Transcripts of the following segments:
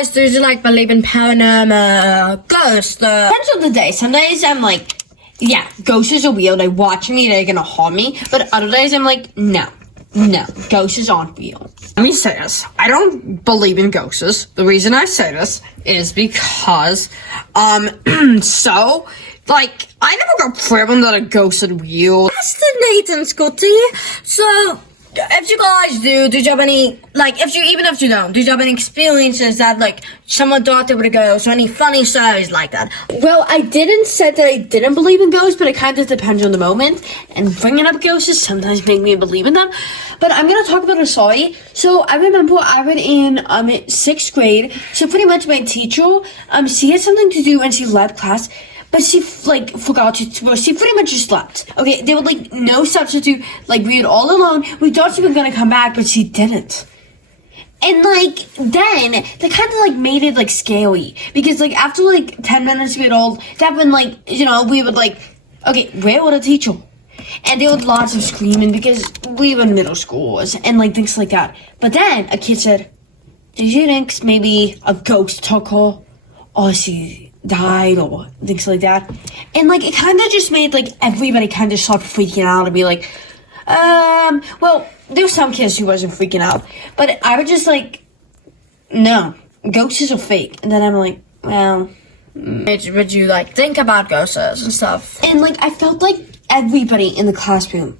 guys, do you like believe in paranormal, ghosts? Depends on the day. Some days I'm like, yeah, ghosts are real. They watch me, they're gonna harm me. But other days I'm like, no, ghosts aren't real. Let me say this. I don't believe in ghosts. The reason I say this is because, so, like, I never got proven that a ghost is real. That's the Nathan Scotty. So, if you guys do you have any, like, even if you don't, do you have any experiences that, like, someone thought they were a ghost, or any funny stories like that? Well, I didn't say that I didn't believe in ghosts, but it kind of depends on the moment, and bringing up ghosts sometimes make me believe in them. But I'm gonna talk about a story. So, I remember I was in, 6th grade, so pretty much my teacher, she had something to do when she left class, but she, like, forgot to, well, she pretty much just slept. Okay, there was, like, no substitute. Like, we were all alone. We thought she was gonna come back, but she didn't. And, like, then, they kind of, like, made it, like, scary. Because, like, after, like, 10 minutes we were all, that when, like, you know, we would, like, okay, where was the teacher? And there was lots of screaming because we were middle schoolers and, like, things like that. But then, a kid said, "Did you think maybe a ghost took her? Or she died or things like that?" And like it kind of just made like everybody kind of start freaking out and be like, well, there's some kids who wasn't freaking out, but I was just like, no, ghosts are fake. And then I'm like, well, would you like think about ghosts and stuff? And like I felt like everybody in the classroom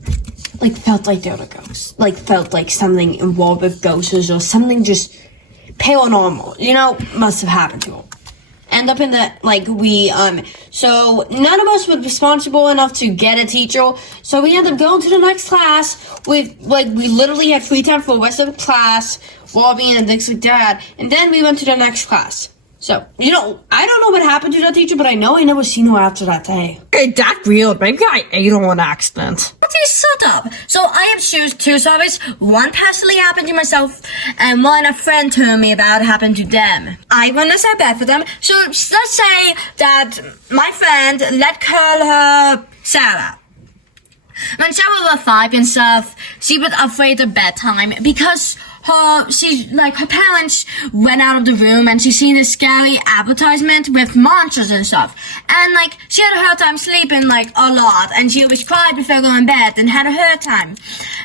like felt like they were ghosts, like felt like something involved with ghosts or something just paranormal, you know, must have happened to them. End up in the, like, so none of us were responsible enough to get a teacher, so we ended up going to the next class. We literally had free time for the rest of the class, lobbying and things like that, and then we went to the next class. So, you know, I don't know what happened to that teacher, but I know I never seen her after that day. Okay, that's weird. Maybe I ate her on accident. But you shut up. So I have two stories. One personally happened to myself, and one a friend told me about happened to them. I want to say bad for them. So let's say that my friend, let's call her Sarah. When Sarah was 5 and stuff, she was afraid of bedtime because her parents went out of the room and she seen a scary advertisement with monsters and stuff. And like she had a hard time sleeping like a lot, and she always cried before going to bed and had a hard time.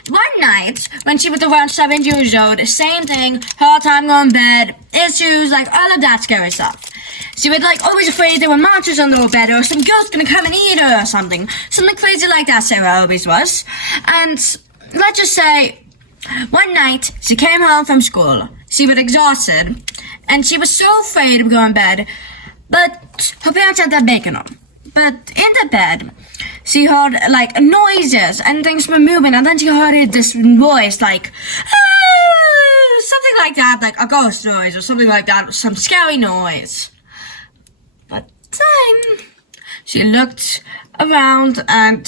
One night when she was around 7 years old, same thing, hard time going to bed, issues, like all of that scary stuff. She was like always afraid there were monsters under her bed or some ghost gonna come and eat her or something. Something crazy like that Sarah always was. And let's just say one night, she came home from school. She was exhausted, and she was so afraid of going to bed, but her parents had that bacon on. But in the bed, she heard, like, noises, and things were moving, and then she heard this voice, like, ah! Something like that, like a ghost noise, or something like that, some scary noise. But then, she looked around, and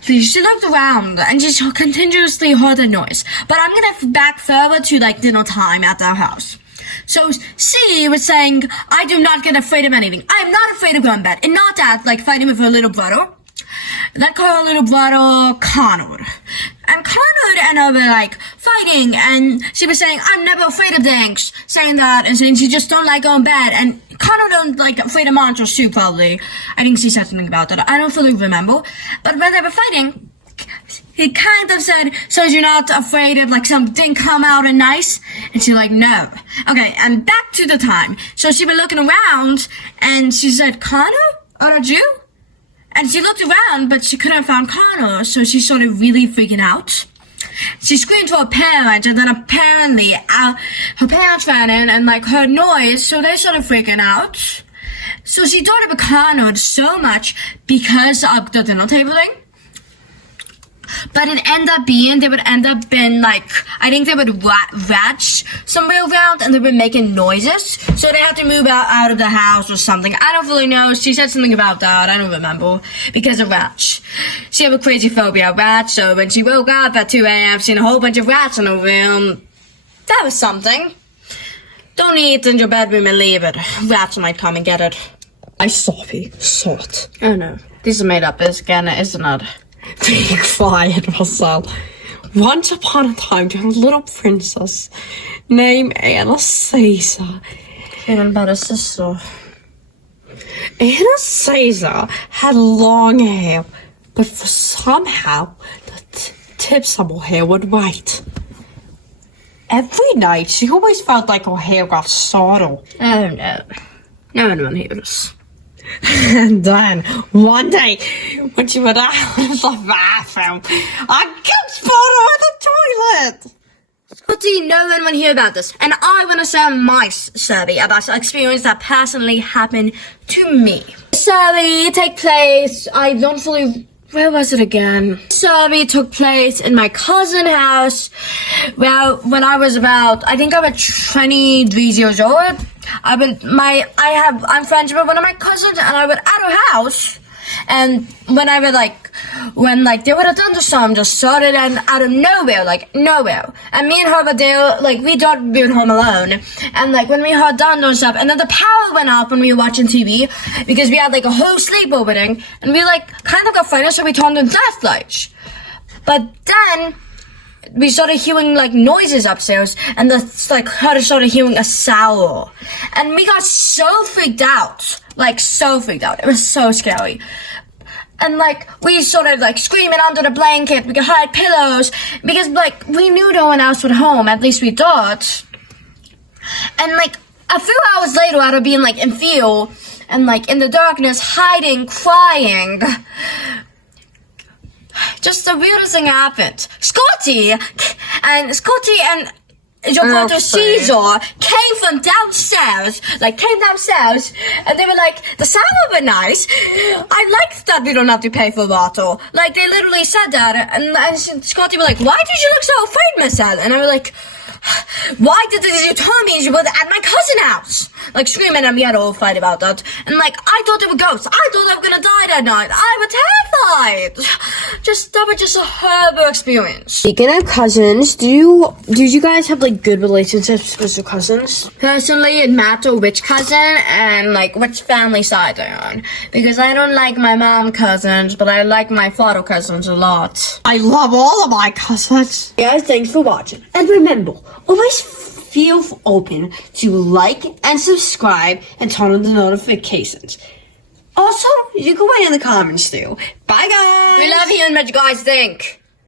she looked around and just continuously heard a noise. But I'm gonna back further to like dinner time at our house. So she was saying, I do not get afraid of anything. I am not afraid of going to bed. And not that, like fighting with her little brother. That called her little brother Connor. And Connor and I were like fighting, and she was saying, I'm never afraid of things. Saying that and saying she just don't like going to bed. And Connor don't like afraid of monsters too, probably. I think she said something about that. I don't fully remember. But when they were fighting, he kind of said, so you're not afraid of like something come out and nice? And she's like, no. Okay, and back to the time. So she was looking around, and she said, Connor? Are that you? And she looked around, but she couldn't find Connor, so she started really freaking out. She screamed for her parents, and then apparently her parents ran in and like heard noise, so they started freaking out. So she thought about Connor so much because of the dinner table thing. But it ended up being, they would end up being like, I think they would rats somewhere around and they were making noises. So they had to move out of the house or something. I don't really know. She said something about that. I don't remember. Because of rats. She had a crazy phobia of rats. So when she woke up at 2 a.m., seen a whole bunch of rats in her room. That was something. Don't eat in your bedroom and leave it. Rats might come and get it. I saw it. Oh no. This is made up again, isn't it? Be quiet, Marcel. Once upon a time, there was a little princess named Anastasia, Hearing about his sister. Anastasia had long hair, but for somehow the tips of her hair were white. Every night, she always felt like her hair got startled. Oh no. No one hears. And then, one day, when she went out of the bathroom, I got spotted in the toilet! Scotty, no one will hear about this. And I want to share my story about an experience that personally happened to me. Story take place, I don't fully... Where was it again? Story took place in my cousin's house. Well, when I was about, I think I was 23 years old. I'm friends with one of my cousins, and I was at her house. And when they would have thunderstorm just started and out of nowhere. And me and her were there, we thought we were home alone. And when we heard thunder and stuff, and then the power went off when we were watching TV because we had a whole sleepover thing, and we kind of got frightened, so we turned on flashlights. But then we started hearing noises upstairs, and started hearing a sound, and we got so freaked out. So freaked out. It was so scary. And we started screaming under the blanket. We could hide pillows because we knew no one else was home. At least we thought. And a few hours later, out of being in fear and in the darkness, hiding, crying, just the weirdest thing happened. Scotty and your brother Caesar came downstairs, and they were the sound would be nice. I like that we don't have to pay for water. They literally said that, and Scotty was why did you look so afraid, Miss Ellen? And I was why did you tell me you were at my cousin's house? Screaming, and we had a whole fight about that. And I thought they were ghosts. I thought I was gonna die that night. I was terrified. That was just a horrible experience. Speaking of cousins, did you guys have good relationships with your cousins? Personally, it matters which cousin and which family side they're on. Because I don't like my mom cousins, but I like my father cousins a lot. I love all of my cousins. Guys, thanks for watching. And remember, always feel open to like and subscribe and turn on the notifications. Also, you can write in the comments too. Bye, guys. We love hearing what you guys think.